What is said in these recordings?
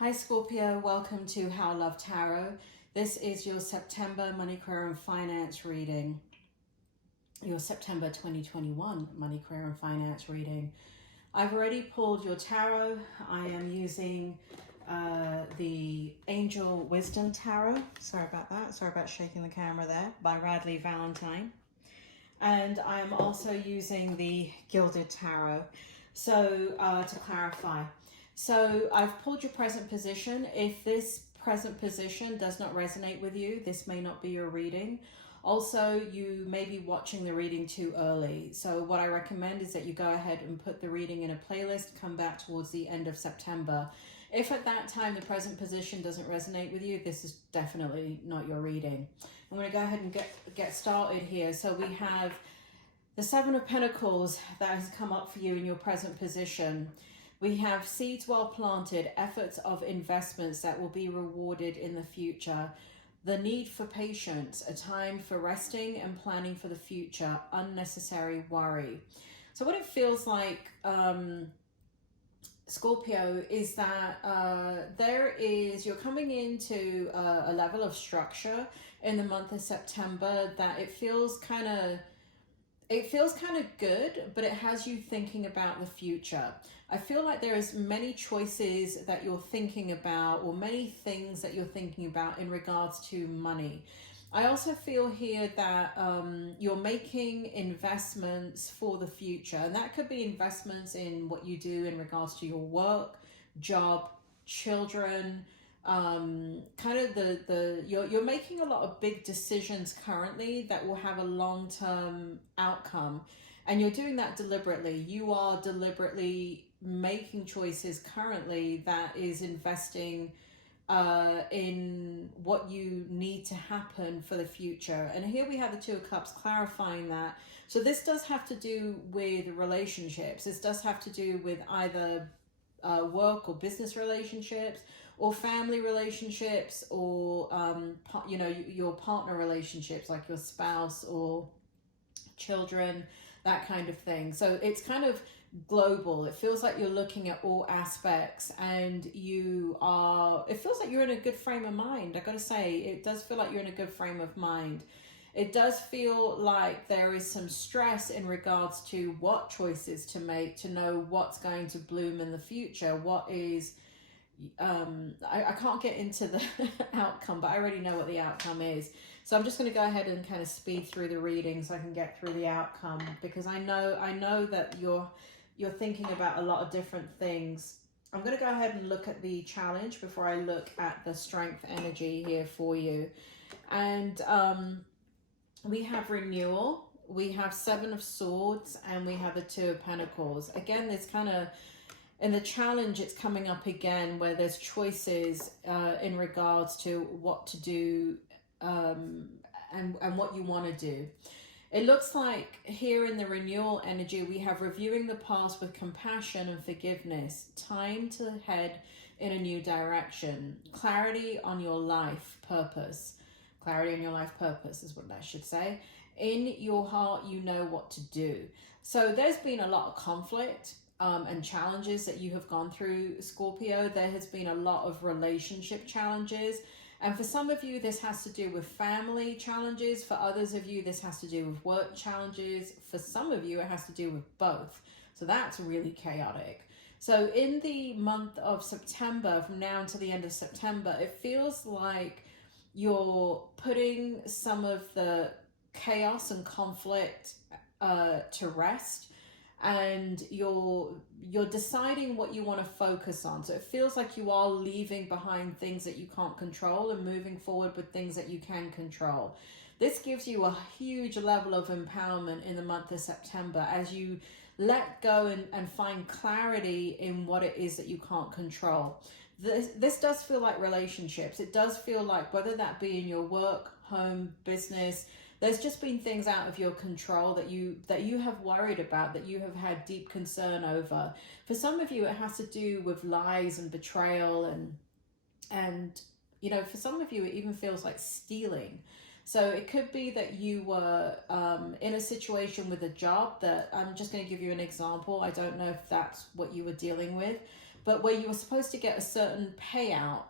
Hi Scorpio, welcome to How Love Tarot. This is your September money, career and finance reading. Your September 2021 money, career and finance reading. I've already pulled your tarot. I am using the Angel Wisdom Tarot. Sorry about that. Sorry about shaking the camera there. By Radley Valentine. And I'm also using the Gilded Tarot. So to clarify. So I've pulled your present position. If this present position does not resonate with you, this may not be your reading. Also, you may be watching the reading too early. So what I recommend is that you go ahead and put the reading in a playlist, come back towards the end of September. If at that time the present position doesn't resonate with you, this is definitely not your reading. I'm going to go ahead and get started here. So we have the Seven of Pentacles that has come up for you in your present position. We have seeds well planted, efforts of investments that will be rewarded in the future. The need for patience, a time for resting and planning for the future, unnecessary worry. So what it feels like, Scorpio, is that you're coming into a level of structure in the month of September that it feels kind of good, but it has you thinking about the future. I feel like there is many choices that you're thinking about, or many things that you're thinking about in regards to money. I also feel here that you're making investments for the future, and that could be investments in what you do in regards to your work, job, children, you're making a lot of big decisions currently that will have a long-term outcome, and you're doing that deliberately. You are deliberately making choices currently that is investing in what you need to happen for the future. And here we have the Two of Cups clarifying that. So this does have to do with relationships. This does have to do with either work or business relationships, or family relationships, or your partner relationships, like your spouse or children, that kind of thing. So it's kind of global. It feels like you're looking at all aspects, and it feels like you're in a good frame of mind. I gotta say, it does feel like you're in a good frame of mind. It does feel like there is some stress in regards to what choices to make, to know what's going to bloom in the future. What is I can't get into the outcome, but I already know what the outcome is. So I'm just going to go ahead and kind of speed through the reading so I can get through the outcome, because I know that you're thinking about a lot of different things. I'm going to go ahead and look at the challenge before I look at the strength energy here for you. And we have renewal, we have Seven of Swords, and we have the Two of Pentacles. Again, this kind of, in the challenge, it's coming up again where there's choices in regards to what to do and what you want to do. It looks like here in the renewal energy, we have reviewing the past with compassion and forgiveness, time to head in a new direction, clarity on your life purpose. Clarity on your life purpose is what I should say. In your heart, you know what to do. So there's been a lot of conflict and challenges that you have gone through, Scorpio. There has been a lot of relationship challenges. And for some of you, this has to do with family challenges. For others of you, this has to do with work challenges. For some of you, it has to do with both. So that's really chaotic. So in the month of September, from now until the end of September, it feels like you're putting some of the chaos and conflict to rest, and you're deciding what you want to focus on. So it feels like you are leaving behind things that you can't control and moving forward with things that you can control. This gives you a huge level of empowerment in the month of September as you let go and find clarity in what it is that you can't control. This does feel like relationships. It does feel like, whether that be in your work, home, business, there's just been things out of your control that you have worried about, that you have had deep concern over. For some of you, it has to do with lies and betrayal, and for some of you, it even feels like stealing. So it could be that you were in a situation with a job that, I'm just going to give you an example. I don't know if that's what you were dealing with, but where you were supposed to get a certain payout,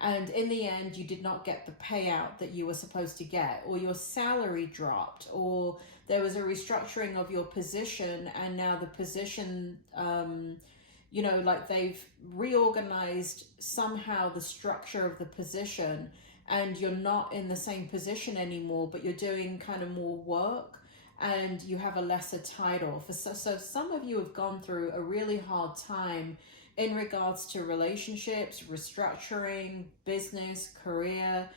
and in the end you did not get the payout that you were supposed to get, or your salary dropped, or there was a restructuring of your position, and now the position, you know, like they've reorganized somehow the structure of the position, and you're not in the same position anymore, but you're doing kind of more work, and you have a lesser title. So some of you have gone through a really hard time in regards to relationships, restructuring, business, career,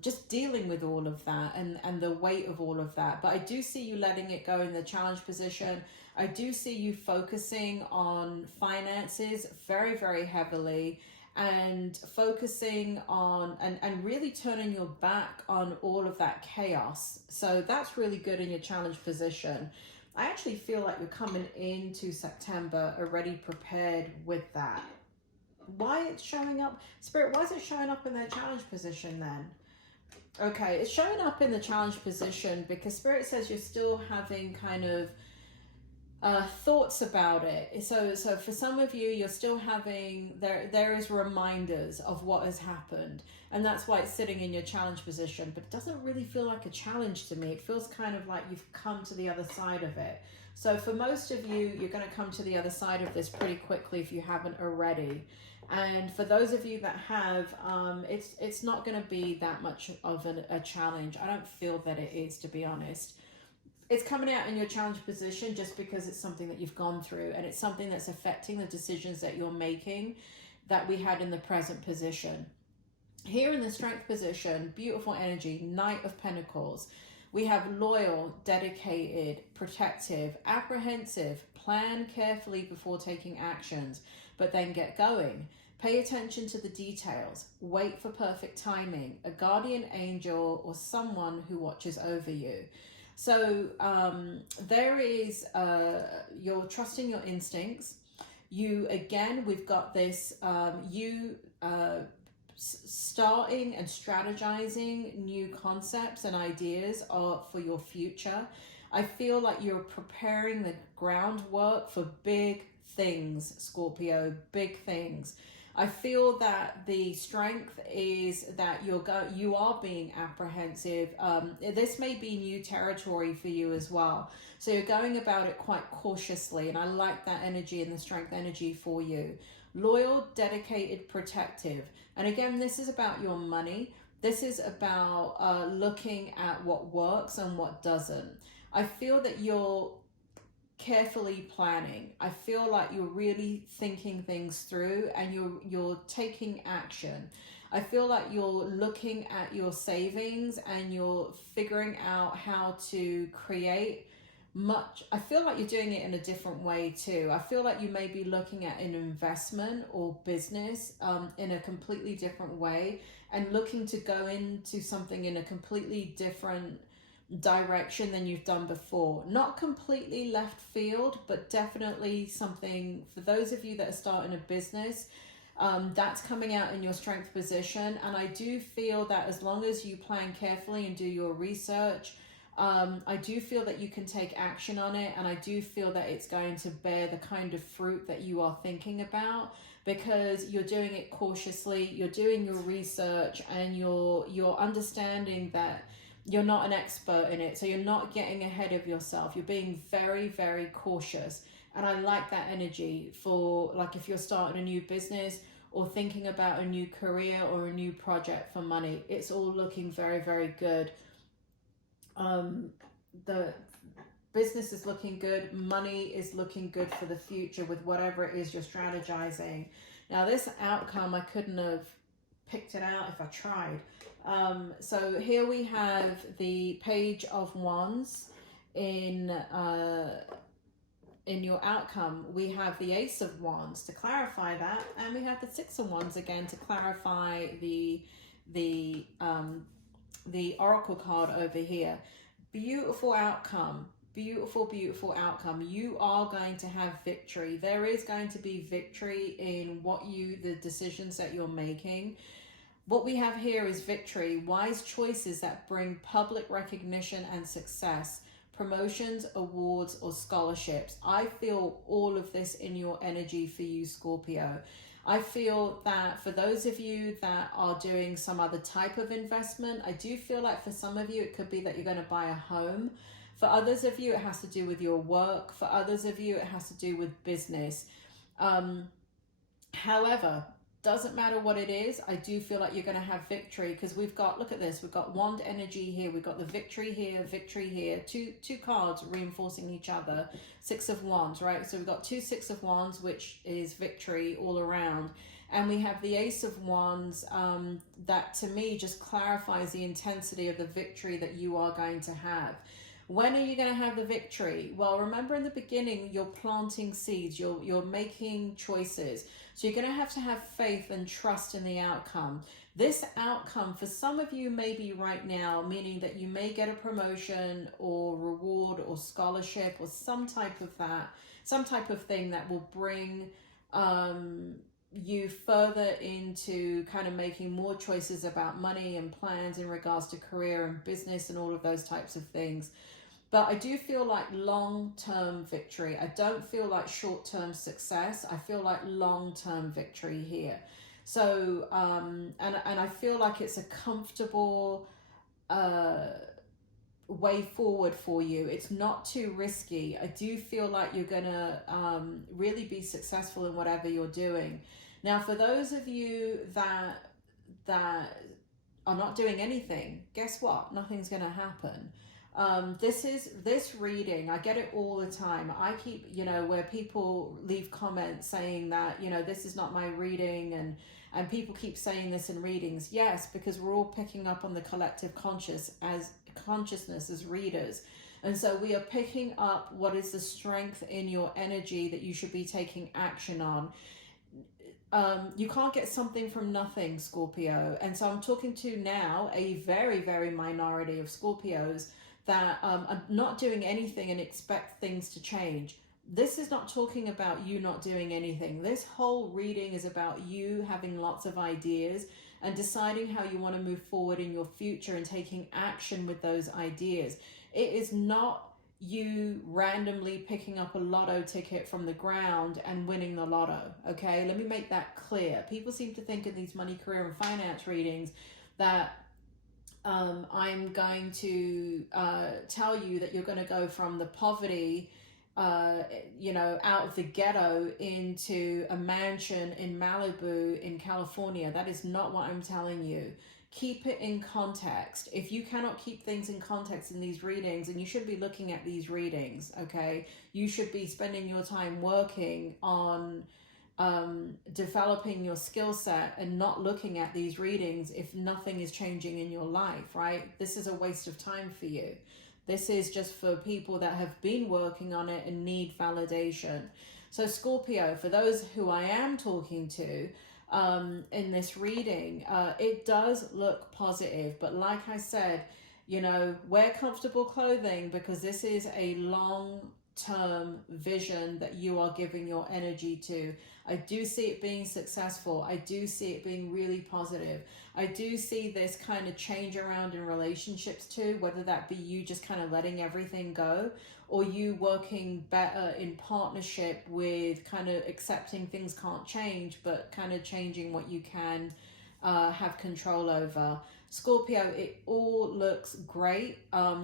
just dealing with all of that and the weight of all of that. But I do see you letting it go in the challenge position. I do see you focusing on finances very, very heavily, and focusing on and really turning your back on all of that chaos. So that's really good in your challenge position. I actually feel like you're coming into September already prepared with that. Why it's showing up, Spirit, why is it showing up in their challenge position then? Okay, it's showing up in the challenge position because Spirit says you're still having kind of thoughts about it. So for some of you, you're still having, there is reminders of what has happened, and that's why it's sitting in your challenge position. But it doesn't really feel like a challenge to me. It feels kind of like you've come to the other side of it. So for most of you, you're going to come to the other side of this pretty quickly if you haven't already. And for those of you that have, it's not going to be that much of a challenge. I don't feel that it is, to be honest. It's coming out in your challenge position just because it's something that you've gone through, and it's something that's affecting the decisions that you're making that we had in the present position. Here in the strength position, beautiful energy, Knight of Pentacles. We have loyal, dedicated, protective, apprehensive, plan carefully before taking actions, but then get going. Pay attention to the details. Wait for perfect timing. A guardian angel or someone who watches over you. So there is, you're trusting your instincts. You, again, we've got this, starting and strategizing new concepts and ideas for your future. I feel like you're preparing the groundwork for big things, Scorpio, big things. I feel that the strength is that you are being apprehensive. This may be new territory for you as well. So you're going about it quite cautiously, and I like that energy and the strength energy for you. Loyal, dedicated, protective. And again, this is about your money. This is about looking at what works and what doesn't. I feel that you're carefully planning. I feel like you're really thinking things through, and you're taking action. I feel like you're looking at your savings and you're figuring out how to create much. I feel like you're doing it in a different way too. I feel like you may be looking at an investment or business in a completely different way, and looking to go into something in a completely different direction than you've done before. Not completely left field, but definitely something for those of you that are starting a business. That's coming out in your strength position, and I do feel that as long as you plan carefully and do your research, I do feel that you can take action on it, and I do feel that it's going to bear the kind of fruit that you are thinking about, because you're doing it cautiously, you're doing your research, and you're understanding that you're not an expert in it, so you're not getting ahead of yourself. You're being very, very cautious. And I like that energy for, like, if you're starting a new business or thinking about a new career or a new project for money. It's all looking very, very good. The business is looking good. Money is looking good for the future with whatever it is you're strategizing. Now, this outcome, I couldn't have picked it out if I tried. So here we have the Page of Wands in your outcome. We have the Ace of Wands to clarify that, and we have the Six of Wands again to clarify the Oracle card over here. Beautiful outcome. Beautiful, beautiful outcome. You are going to have victory. There is going to be victory in the decisions that you're making. What we have here is victory, wise choices that bring public recognition and success, promotions, awards, or scholarships. I feel all of this in your energy for you, Scorpio. I feel that for those of you that are doing some other type of investment, I do feel like for some of you, it could be that you're going to buy a home. For others of you, it has to do with your work. For others of you, it has to do with business. However, doesn't matter what it is, I do feel like you're going to have victory, because we've got, look at this, we've got wand energy here, we've got the victory here, two cards reinforcing each other, 6 of wands, right? So we've got 2 6 of wands, which is victory all around, and we have the ace of wands, that to me just clarifies the intensity of the victory that you are going to have. When are you going to have the victory? Well, remember in the beginning, you're planting seeds, you're making choices. So you're going to have faith and trust in the outcome. This outcome for some of you may be right now, meaning that you may get a promotion or reward or scholarship or some type of thing that will bring you further into kind of making more choices about money and plans in regards to career and business and all of those types of things. But I do feel like long-term victory. I don't feel like short-term success. I feel like long-term victory here. So, and I feel like it's a comfortable way forward for you. It's not too risky. I do feel like you're going to really be successful in whatever you're doing. Now, for those of you that are not doing anything, guess what? Nothing's going to happen. This reading, I get it all the time. I keep, where people leave comments saying that, this is not my reading, and people keep saying this in readings. Yes, because we're all picking up on the collective consciousness as readers. And so we are picking up what is the strength in your energy that you should be taking action on. You can't get something from nothing, Scorpio. And so I'm talking to now a very, very minority of Scorpios that are not doing anything and expect things to change. This is not talking about you not doing anything. This whole reading is about you having lots of ideas and deciding how you want to move forward in your future and taking action with those ideas. It is not you randomly picking up a lotto ticket from the ground and winning the lotto, okay? Let me make that clear. People seem to think in these money, career, and finance readings that I'm going to tell you that you're going to go from the poverty, out of the ghetto into a mansion in Malibu in California. That is not what I'm telling you. Keep it in context. If you cannot keep things in context in these readings, and you should be looking at these readings, okay? You should be spending your time working on developing your skill set and not looking at these readings if nothing is changing in your life, right? This is a waste of time for you. This is just for people that have been working on it and need validation. So Scorpio, for those who I am talking to in this reading, it does look positive. But like I said, wear comfortable clothing, because this is a long-term vision that you are giving your energy to. I do see it being successful. I do see it being really positive. I do see this kind of change around in relationships too, whether that be you just kind of letting everything go, or you working better in partnership with kind of accepting things can't change, but kind of changing what you can have control over. Scorpio, it all looks great.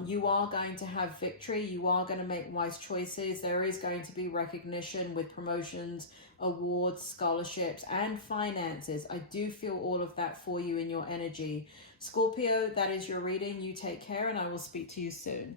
You are going to have victory. You are going to make wise choices. There is going to be recognition with promotions, awards, scholarships, and finances. I do feel all of that for you in your energy. Scorpio, that is your reading. You take care, and I will speak to you soon.